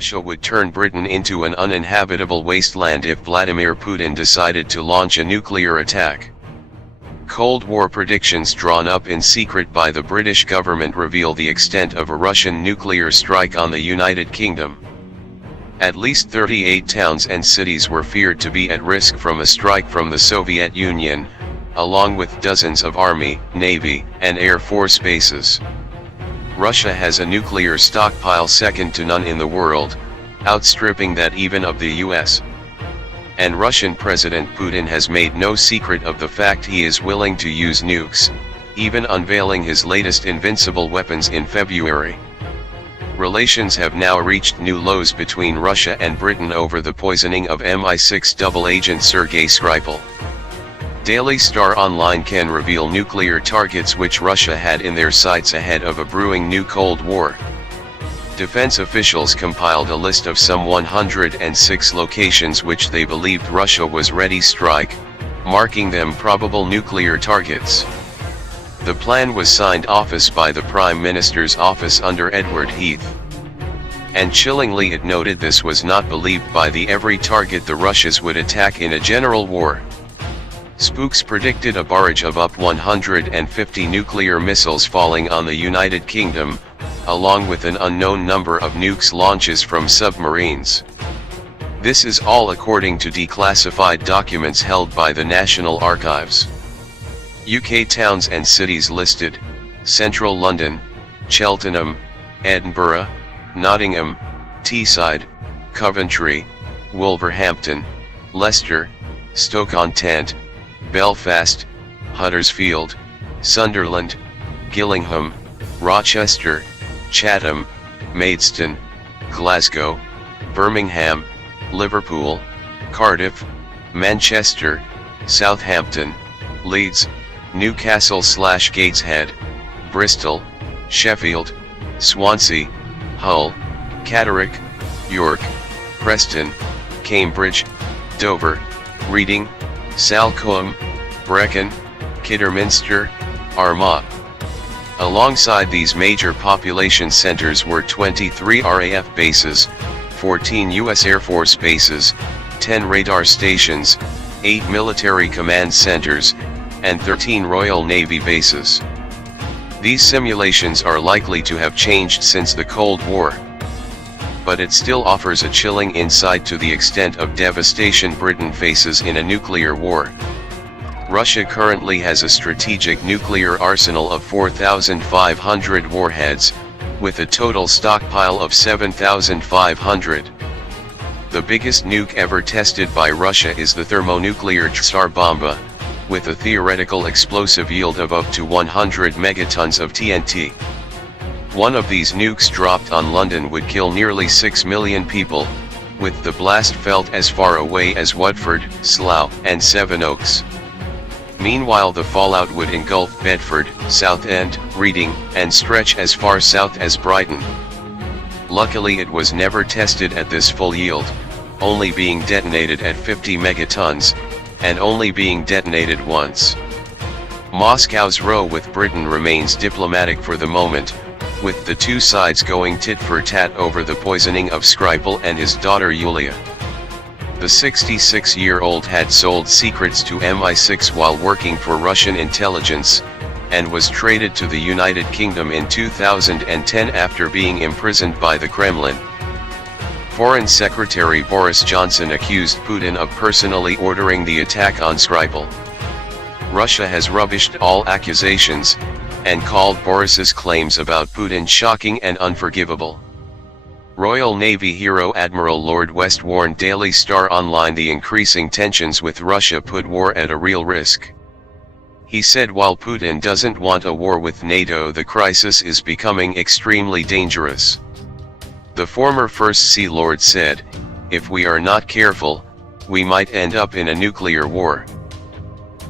Russia would turn Britain into an uninhabitable wasteland if Vladimir Putin decided to launch a nuclear attack. Cold War predictions drawn up in secret by the British government reveal the extent of a Russian nuclear strike on the United Kingdom. At least 38 towns and cities were feared to be at risk from a strike from the Soviet Union, along with dozens of Army, Navy, and Air Force bases. Russia has a nuclear stockpile second to none in the world, outstripping that even of the US. And Russian President Putin has made no secret of the fact he is willing to use nukes, even unveiling his latest invincible weapons in February. Relations have now reached new lows between Russia and Britain over the poisoning of MI6 double agent Sergei Skripal. Daily Star Online can reveal nuclear targets which Russia had in their sights ahead of a brewing new Cold War. Defense officials compiled a list of some 106 locations which they believed Russia was ready to strike, marking them probable nuclear targets. The plan was signed off by the Prime Minister's office under Edward Heath. and chillingly it noted this was not believed by the every target the Russians would attack in a general war. Spooks predicted a barrage of up 150 nuclear missiles falling on the United Kingdom, along with an unknown number of nukes launches from submarines. This is all according to declassified documents held by the National Archives. UK towns and cities listed: Central London, Cheltenham, Edinburgh, Nottingham, Teesside, Coventry, Wolverhampton, Leicester, Stoke-on-Trent, Belfast, Huddersfield, Sunderland, Gillingham, Rochester, Chatham, Maidstone, Glasgow, Birmingham, Liverpool, Cardiff, Manchester, Southampton, Leeds, Newcastle/Gateshead, Bristol, Sheffield, Swansea, Hull, Catterick, York, Preston, Cambridge, Dover, Reading, Salcombe, Brecon, Kidderminster, Armagh. Alongside these major population centers were 23 RAF bases, 14 U.S. Air Force bases, 10 radar stations, 8 military command centers, and 13 Royal Navy bases. These simulations are likely to have changed since the Cold War. But it still offers a chilling insight to the extent of devastation Britain faces in a nuclear war. Russia currently has a strategic nuclear arsenal of 4,500 warheads, with a total stockpile of 7,500. The biggest nuke ever tested by Russia is the thermonuclear Tsar Bomba, with a theoretical explosive yield of up to 100 megatons of TNT. One of these nukes dropped on London would kill nearly 6 million people, with the blast felt as far away as Watford, Slough, and Sevenoaks. Meanwhile, the fallout would engulf Bedford, Southend, Reading, and stretch as far south as Brighton. Luckily, it was never tested at this full yield, only being detonated at 50 megatons, and only being detonated once. Moscow's row with Britain remains diplomatic for the moment, with the two sides going tit for tat over the poisoning of Skripal and his daughter Yulia. The 66-year-old had sold secrets to MI6 while working for Russian intelligence, and was traded to the United Kingdom in 2010 after being imprisoned by the Kremlin. Foreign Secretary Boris Johnson accused Putin of personally ordering the attack on Skripal. Russia has rubbished all accusations, and called Boris's claims about Putin shocking and unforgivable. Royal Navy hero Admiral Lord West warned Daily Star Online the increasing tensions with Russia put war at a real risk. He said while Putin doesn't want a war with NATO, the crisis is becoming extremely dangerous. The former First Sea Lord said, "If we are not careful, we might end up in a nuclear war."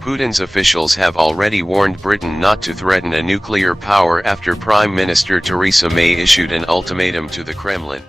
Putin's officials have already warned Britain not to threaten a nuclear power after Prime Minister Theresa May issued an ultimatum to the Kremlin.